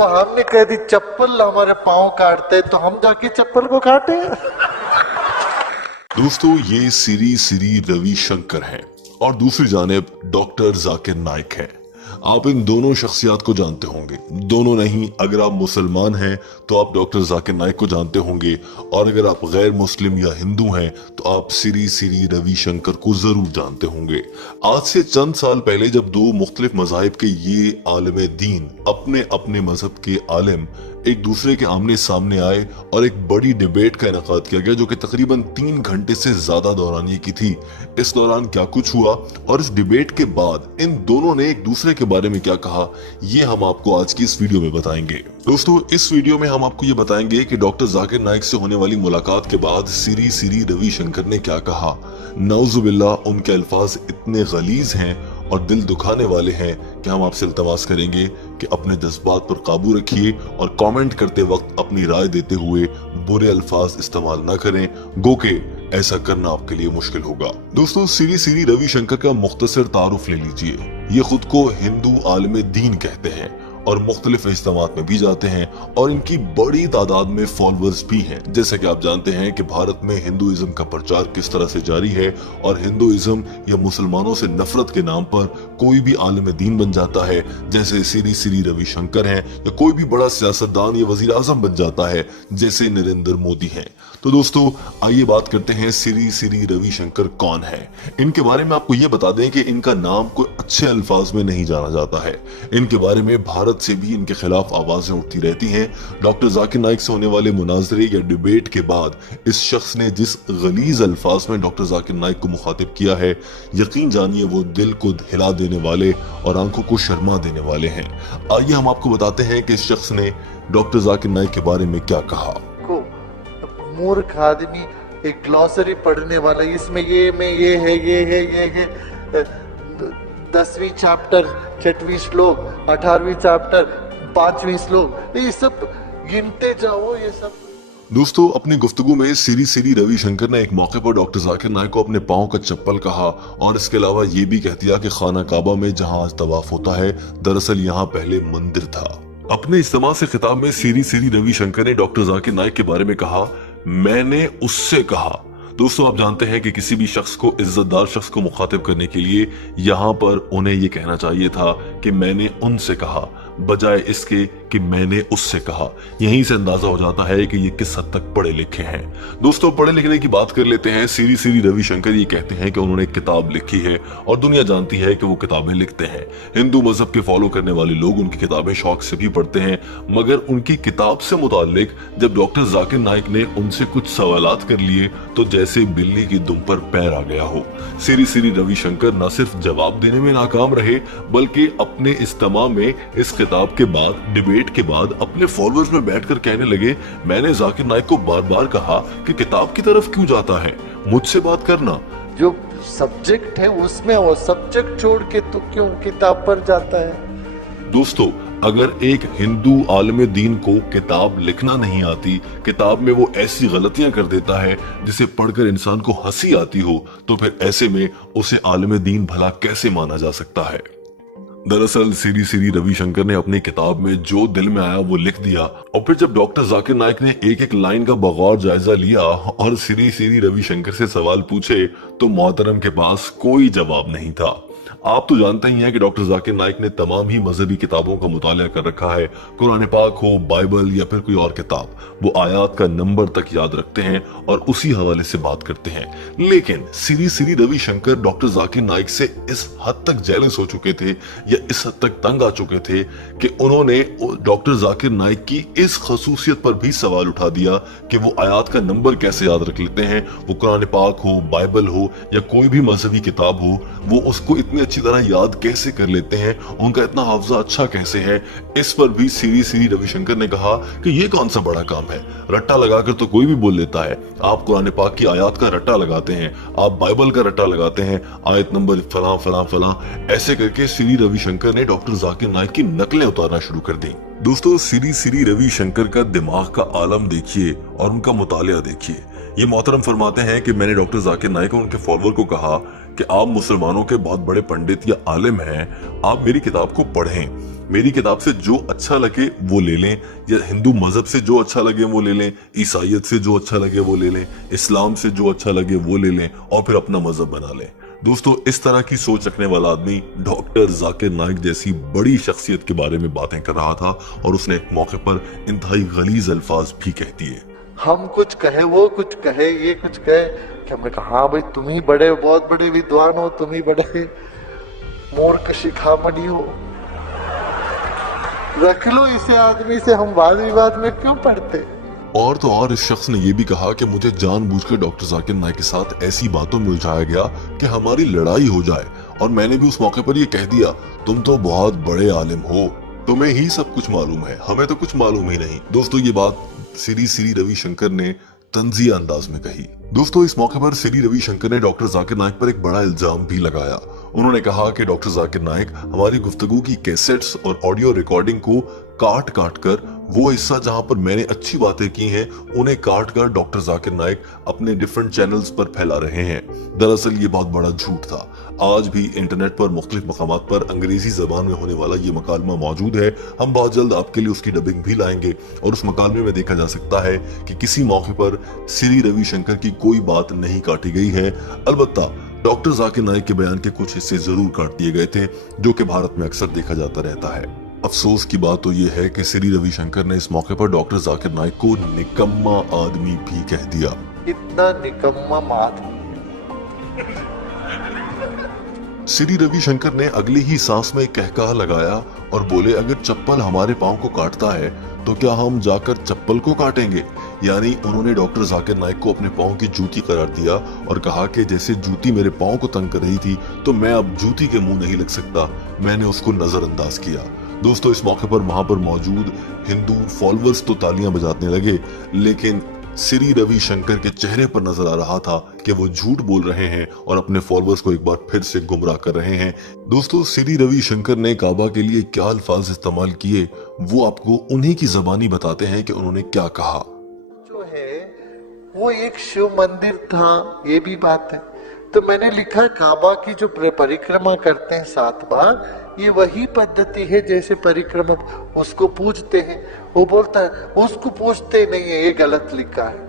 तो हमने कह दी चप्पल हमारे पाँव काटते तो हम जाके चप्पल को काटे। दोस्तों ये सिरी रविशंकर हैं और दूसरी जानिब डॉक्टर जाकिर नाइक है। आप इन दोनों शख्सियत को जानते होंगे। दोनों नहीं, अगर आप मुसलमान हैं तो आप डॉक्टर जाकिर नाइक को जानते होंगे, और अगर आप गैर मुस्लिम या हिंदू हैं तो आप सिरी रविशंकर को जरूर जानते होंगे। आज से चंद साल पहले जब दो मुख्तलिफ मज़ाहिब के ये आलिम दीन, अपने अपने मजहब के आलिम, एक दूसरे के आमने सामने आए और एक बड़ी डिबेट का इनेकाद किया गया जो कि तकरीबन 3 घंटे से ज्यादा दौरानिए की थी। इस दौरान क्या कुछ हुआ और इस डिबेट के बाद इन दोनों ने एक दूसरे के बारे में क्या कहा, ये हम आपको आज की इस वीडियो में बताएंगे। दोस्तों इस वीडियो में हम आपको ये बताएंगे कि डॉक्टर जाकिर नाइक से होने वाली मुलाकात के बाद सिरी रविशंकर ने क्या कहा। नौजुबिल्लाह, उनके अल्फाज इतने गलीज हैं और दिल दुखाने वाले हैं कि हम आपसे इल्तमास करेंगे कि अपने जज्बात पर काबू रखिए और कमेंट करते वक्त अपनी राय देते हुए बुरे अल्फाज इस्तेमाल न करें, गो के ऐसा करना आपके लिए मुश्किल होगा। दोस्तों सिरी रविशंकर का मुख्तसर तारुफ ले लीजिए। ये खुद को हिंदू आलिम दीन कहते हैं और मुख्तलिफ इज्तिमात में भी जाते हैं और इनकी बड़ी तादाद में फॉलोअर्स भी हैं। जैसे कि आप जानते हैं कि भारत में हिंदुइज्म का प्रचार किस तरह से जारी है और हिंदुइज्म या मुसलमानों से नफरत के नाम पर कोई भी आलिम दीन बन जाता है, जैसे सिरी रविशंकर हैं, या कोई भी बड़ा सियासतदान या वजीर आजम बन जाता है जैसे नरेंद्र मोदी हैं। तो दोस्तों आइए बात करते हैं सिरी रविशंकर कौन है। इनके बारे में आपको ये बता दें कि इनका नाम कोई अच्छे अल्फाज में नहीं जाना जाता है। इनके बारे में भारत से भी इनके खिलाफ आवाजें उठती रहती हैं। डॉक्टर जाकिर नाइक से होने वाले मुनाजरे या डिबेट के बाद इस शख्स ने जिस गलीज अल्फाज में डॉक्टर जाकिर नाइक को मुखातिब किया है, यकीन जानिए वो दिल को हिला देने वाले और आंखों को शर्मा देने वाले हैं। आइए हम आपको बताते हैं कि इस शख्स ने डॉक्टर जाकिर नाइक के बारे में क्या कहा। मूर्ख आदमी एक ग्लॉसरी पढ़ने वाला, इसमें ये में ये है 10वीं चैप्टर 6वीं श्लोक, 18वीं चैप्टर 5वीं श्लोक, ये सब गिनते जाओ ये सब। दोस्तों अपनी गुफ्तगू में सिरी रविशंकर ने एक मौके पर डॉक्टर जाकिर नाइक को अपने पाँव का चप्पल कहा और इसके अलावा ये भी कह दिया कि खाना काबा में जहां आज तवाफ होता है, दरअसल यहाँ पहले मंदिर था। अपने इज्तिमा से खिताब में सिरी रविशंकर ने डॉक्टर जाकिर नाइक के बारे में कहा, मैंने उससे कहा। दोस्तों आप जानते हैं कि किसी भी शख्स को, इज्जतदार शख्स को मुखातिब करने के लिए यहाँ पर उन्हें ये कहना चाहिए था कि मैंने उनसे कहा, बजाय इसके कि मैंने उससे कहा। यहीं से अंदाजा हो जाता है कि ये किस हद तक पढ़े लिखे हैं। दोस्तों पढ़े लिखने की बात कर लेते हैं। सिरी रविशंकर ये कहते हैं कि उन्होंने एक किताब लिखी है और दुनिया जानती है कि वो किताबें लिखते हैं। हिंदू मजहब के फॉलो करने वाले लोग उनकी किताबें शौक से भी पढ़ते हैं, मगर उनकी किताब से मुताल्लिक जब डॉक्टर जाकिर नाइक ने उनसे कुछ सवालात कर लिए तो जैसे बिल्ली की दुम पर पैर आ गया हो। सिरी रविशंकर न सिर्फ जवाब देने में नाकाम रहे, बल्कि अपने इज्तिमा में इस किताब के बाद, डिबेट के बाद अपने फॉलोअर्स में बैठकर कहने लगे, मैंने जाकिर नाइक को बार बार कहा कि किताब की तरफ क्यों जाता है, मुझसे बात करना। जो सब्जेक्ट है उसमें, वो सब्जेक्ट छोड़ के तो क्यों किताब पर जाता है। दोस्तों अगर एक हिंदू आलिम दीन को किताब लिखना नहीं आती, किताब में वो ऐसी गलतियां कर देता है जिसे पढ़कर इंसान को हंसी आती हो, तो फिर ऐसे में उसे आलिम दीन भला कैसे माना जा सकता है। दरअसल सिरी रविशंकर ने अपनी किताब में जो दिल में आया वो लिख दिया और फिर जब डॉक्टर जाकिर नाइक ने एक एक लाइन का बगौर जायजा लिया और सिरी रविशंकर से सवाल पूछे तो मोहतरम के पास कोई जवाब नहीं था। आप तो जानते ही हैं कि डॉक्टर जाकिर नाइक ने तमाम ही मजहबी किताबों का मुताला कर रखा है। कुरान पाक हो, बाइबल या फिर कोई और किताब, वो आयात का नंबर तक याद रखते हैं और उसी हवाले से बात करते हैं। लेकिन सिरी रविशंकर डॉक्टर जाकिर नाइक से इस हद तक जेलस हो चुके थे या इस हद तक तंग आ चुके थे कि उन्होंने डॉक्टर जाकिर नाइक की इस खसूसियत पर भी सवाल उठा दिया कि वो आयात का नंबर कैसे याद रख लेते हैं। वो कुरान पाक हो, बाइबल हो या कोई भी मजहबी किताब हो, वो उसको इतनी अच्छी तरह याद कैसे कर लेते हैं, उनका इतना हाफजा अच्छा कैसे है। इस पर भी सिरी रविशंकर ने कहा कि ये कौन सा बड़ा काम है, रट्टा लगाकर तो कोई भी बोल लेता है। आप कुरान पाक की आयत का रट्टा लगाते हैं, आप बाइबल का रट्टा लगाते हैं, आयत नंबर फलां फलां फलां, ऐसे करके सिरी रविशंकर ने डॉक्टर जाकिर नाइक की नकलें उतारना शुरू कर दी। दोस्तों सिरी रविशंकर का दिमाग का आलम देखिए और उनका मुतालिया देखिए। ये मोहतरम फरमाते हैं कि मैंने डॉक्टर जाकिर नाइक और उनके फॉलोअर को कहा कि आप मुसलमानों के बहुत बड़े पंडित या आलिम हैं, आप मेरी किताब को पढ़ें। मेरी किताब से जो अच्छा लगे वो ले लें, या हिंदू मजहब से जो अच्छा लगे वो ले लें, ईसाइयत से जो अच्छा लगे वो ले लें, इस्लाम से जो अच्छा लगे वो ले लें और फिर अपना मजहब बना लें। दोस्तों, इस तरह की सोच रखने वाला आदमी डॉक्टर जाकिर नाइक जैसी बड़ी शख्सियत के बारे में बातें कर रहा था और उसने एक मौके पर इंतहाई गलीज अल्फाज भी कह दिए। हम कुछ कहे, वो कुछ कहे, ये कुछ कहे कि हमने कहा हाँ भाई तुम ही बड़े, बहुत बड़े विद्वान हो, तुम ही बड़े मूर्ख शिखामणि हो, रख लो इसे आदमी से, हम वाद विवाद में क्यों पड़ते। और तो और इस शख्स ने यह भी कहा कि मुझे जानबूझकर डॉक्टर जाकिर नाइक के साथ ऐसी बातों में उलझाया गया कि हमारी लड़ाई हो जाए, और मैंने भी उस मौके पर यह कह दिया तुम तो बहुत बड़े आलिम हो, तुम्हें ही सब कुछ मालूम है, हमें तो कुछ मालूम ही नहीं। दोस्तों, ये बात श्री रविशंकर ने तंजिया अंदाज में कही। दोस्तों, इस मौके पर श्री रविशंकर ने डॉक्टर जाकिर नाइक पर एक बड़ा इल्जाम भी लगाया। उन्होंने कहा कि डॉक्टर जाकिर नाइक हमारी गुफ्तगू की कैसेट्स और ऑडियो रिकॉर्डिंग को काट काट कर, वो हिस्सा जहां पर मैंने अच्छी बातें की हैं उन्हें काट कर डॉक्टर जाकिर नाइक अपने डिफरेंट चैनल्स पर फैला रहे हैं। दरअसल ये बहुत बड़ा झूठ था। आज भी इंटरनेट पर मुख्तलिफ मकामात पर अंग्रेजी जबान में होने वाला ये मकालमा मौजूद है। हम बहुत जल्द आपके लिए उसकी डबिंग भी लाएंगे और उस मकालमे में देखा जा सकता है कि किसी मौके पर श्री रविशंकर की कोई बात नहीं काटी गई है। अलबत्ता डॉक्टर जाकिर नाइक के बयान के कुछ हिस्से जरूर काट दिए गए थे, जो कि भारत में अक्सर देखा जाता रहता है। अफसोस की बात तो यह है कि श्री रविशंकर ने इस मौके पर डॉक्टर जाकिर नाइक को निकम्मा आदमी भी कह दिया। इतना निकम्मा आदमी। श्री रविशंकर ने अगली ही सांस में एक कहकहा लगाया और बोले, अगर चप्पल हमारे पाँव को काटता है तो क्या हम जाकर चप्पल को काटेंगे। यानी उन्होंने डॉक्टर जाकिर नाइक को अपने पाँव की जूती करार दिया और कहा कि जैसे जूती मेरे पाँव को तंग कर रही थी तो मैं अब जूती के मुंह नहीं लग सकता। मैंने उसको नजरअंदाज किया। दोस्तों, इस मौके पर वहां पर मौजूद हिंदू फॉलोअर्स तो तालियां बजाने लगे, लेकिन श्री रविशंकर के चेहरे पर नजर आ रहा था कि वो झूठ बोल रहे हैं और अपने फॉलोअर्स को एक बार फिर से गुमराह कर रहे हैं। दोस्तों, श्री रविशंकर ने काबा के लिए क्या अल्फाज इस्तेमाल किए वो आपको उन्हीं की जबानी बताते हैं कि उन्होंने क्या कहा। जो है वो एक शिव मंदिर था, ये भी बात है। तो मैंने लिखा काबा की जो परिक्रमा करते हैं 7 बार, ये वही पद्धति है जैसे परिक्रमा उसको पूजते हैं। वो बोलता है उसको पूजते नहीं है, ये गलत लिखा है।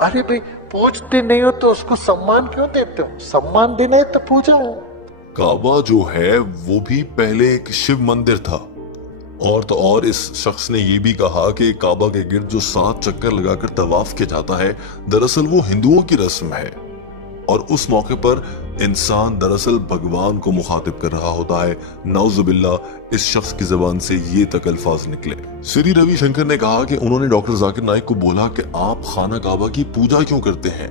अरे भाई, पूजते नहीं हो तो उसको सम्मान क्यों देते हो? सम्मान देना है तो पूजा हो। काबा जो है वो भी पहले एक शिव मंदिर था। और तो और इस शख्स ने ये भी कहा कि काबा के गिर्द जो 7 चक्कर लगाकर तवाफ किया जाता है, दरअसल वो हिंदुओं की रस्म है और उस मौके पर इंसान दरअसल भगवान को मुखातिब कर रहा होता है। नाउजुबिल्ला, इस शख्स की जबान से ये तक अल्फाज निकले। श्री रविशंकर ने कहा कि उन्होंने डॉक्टर जाकिर नाइक को बोला कि आप खाना काबा की पूजा क्यों करते हैं।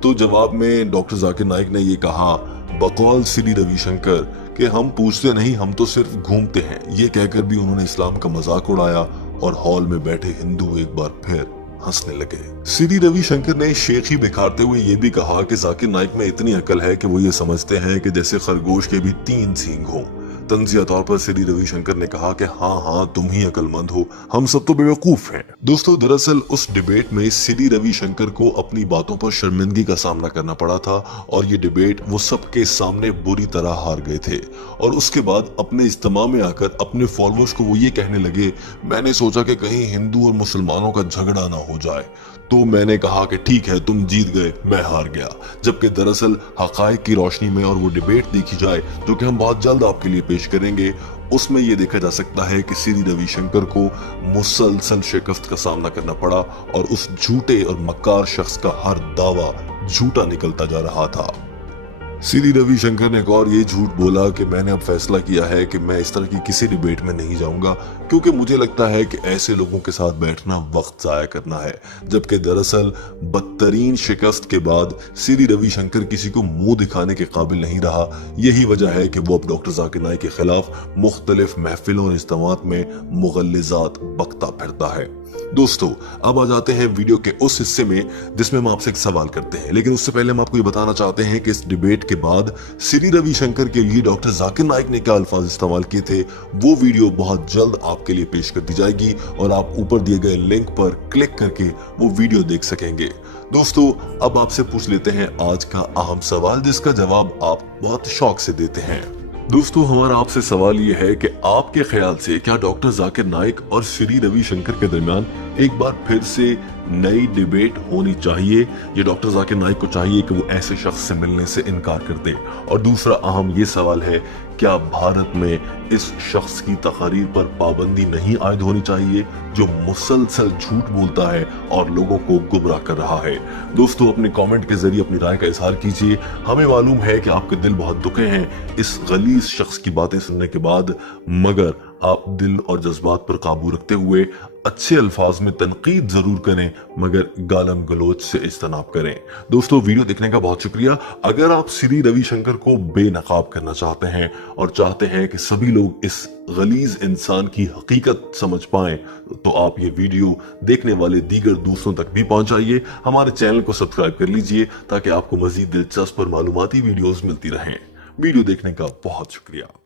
तो जवाब में डॉक्टर जाकिर नाइक ने ये कहा बकौल श्री रविशंकर कि हम पूछते नहीं, हम तो सिर्फ घूमते हैं। ये कहकर भी उन्होंने इस्लाम का मजाक उड़ाया और हॉल में बैठे हिंदू एक बार फिर हंसने लगे। श्री रविशंकर ने शेखी बिखारते हुए ये भी कहा कि जाकिर नाइक में इतनी अकल है कि वो ये समझते हैं कि जैसे खरगोश के भी 3 सींग हों। तंजिया तौर पर श्री रविशंकर ने कहा कि हाँ तुम ही अकलमंद हो, हम सब तो बेवकूफ हैं। दोस्तों, दरअसल उस डिबेट में श्री रविशंकर को अपनी बातों पर शर्मिंदगी का सामना करना पड़ा था और ये डिबेट वो सबके सामने बुरी तरह हार गए थे। और उसके बाद अपने इज्तिमा में आकर अपने फॉलोअर्स को वो ये कहने लगे, मैंने सोचा कि कहीं हिंदू और मुसलमानों का झगड़ा ना हो जाए, तो मैंने कहा कि ठीक है तुम जीत गए, मैं हार गया। जबकि दरअसल हकायक की रोशनी में और वो डिबेट देखी जाए जो कि हम बहुत जल्द आपके लिए पेश करेंगे, उसमें यह देखा जा सकता है कि श्री रविशंकर को मुसलसल शिकस्त का सामना करना पड़ा और उस झूठे और मक्कार शख्स का हर दावा झूठा निकलता जा रहा था। श्री रविशंकर ने एक और ये झूठ बोला कि मैंने अब फैसला किया है कि मैं इस तरह की किसी डिबेट में नहीं जाऊंगा, क्योंकि मुझे लगता है कि ऐसे लोगों के साथ बैठना वक्त जाया करना है। जबकि दरअसल बदतरीन शिकस्त के बाद श्री रविशंकर किसी को मुंह दिखाने के काबिल नहीं रहा। यही वजह है कि वो अब डॉक्टर जाकिर नाइक के खिलाफ मुख्तलिफ महफिलों और इज्तिमात में मुगल्लिजात बकता फिरता है। दोस्तों, अब आ जाते हैं वीडियो के उस हिस्से में जिसमें हम आपसे एक सवाल करते हैं, लेकिन उससे पहले हम आपको ये बताना चाहते हैं कि इस डिबेट के बाद श्री रविशंकर के लिए डॉक्टर जाकिर नाइक ने क्या अल्फाज इस्तेमाल किए थे, वो वीडियो बहुत जल्द आपके लिए पेश कर दी जाएगी और आप ऊपर दिए गए लिंक पर क्लिक करके वो वीडियो देख सकेंगे। दोस्तों, अब आपसे पूछ लेते हैं आज का अहम सवाल, जिसका जवाब आप बहुत शौक से देते हैं। दोस्तों हमारा आपसे सवाल ये है कि आपके ख्याल से क्या डॉक्टर जाकिर नाइक और श्री रविशंकर के दरमियान एक बार फिर से नई डिबेट होनी चाहिए? ये डॉक्टर जाकिर नाइक को चाहिए कि वो ऐसे शख्स से मिलने से इनकार कर दे। और दूसरा अहम ये सवाल है, क्या भारत में इस शख्स की तकारीर पर पाबंदी नहीं आयद होनी चाहिए जो मुसलसल झूठ बोलता है और लोगों को गुमराह कर रहा है? दोस्तों अपने कमेंट के जरिए अपनी राय का इजहार कीजिए। हमें मालूम है कि आपके दिल बहुत दुखे हैं इस गलीज शख्स की बातें सुनने के बाद, मगर आप दिल और जज्बात पर काबू रखते हुए अच्छे अल्फाज में तनकीद जरूर करें, मगर गालम गलोच से इज्तनाब करें। दोस्तों वीडियो देखने का बहुत शुक्रिया। अगर आप श्री रविशंकर को बेनकाब करना चाहते हैं और चाहते हैं कि सभी लोग इस गलीज इंसान की हकीकत समझ पाएं, तो आप ये वीडियो देखने वाले दीगर दूसरों तक भी पहुंचाइए। हमारे चैनल को सब्सक्राइब कर लीजिए ताकि आपको मजीद दिलचस्प और मालूमाती वीडियोस मिलती रहें। वीडियो देखने का बहुत शुक्रिया।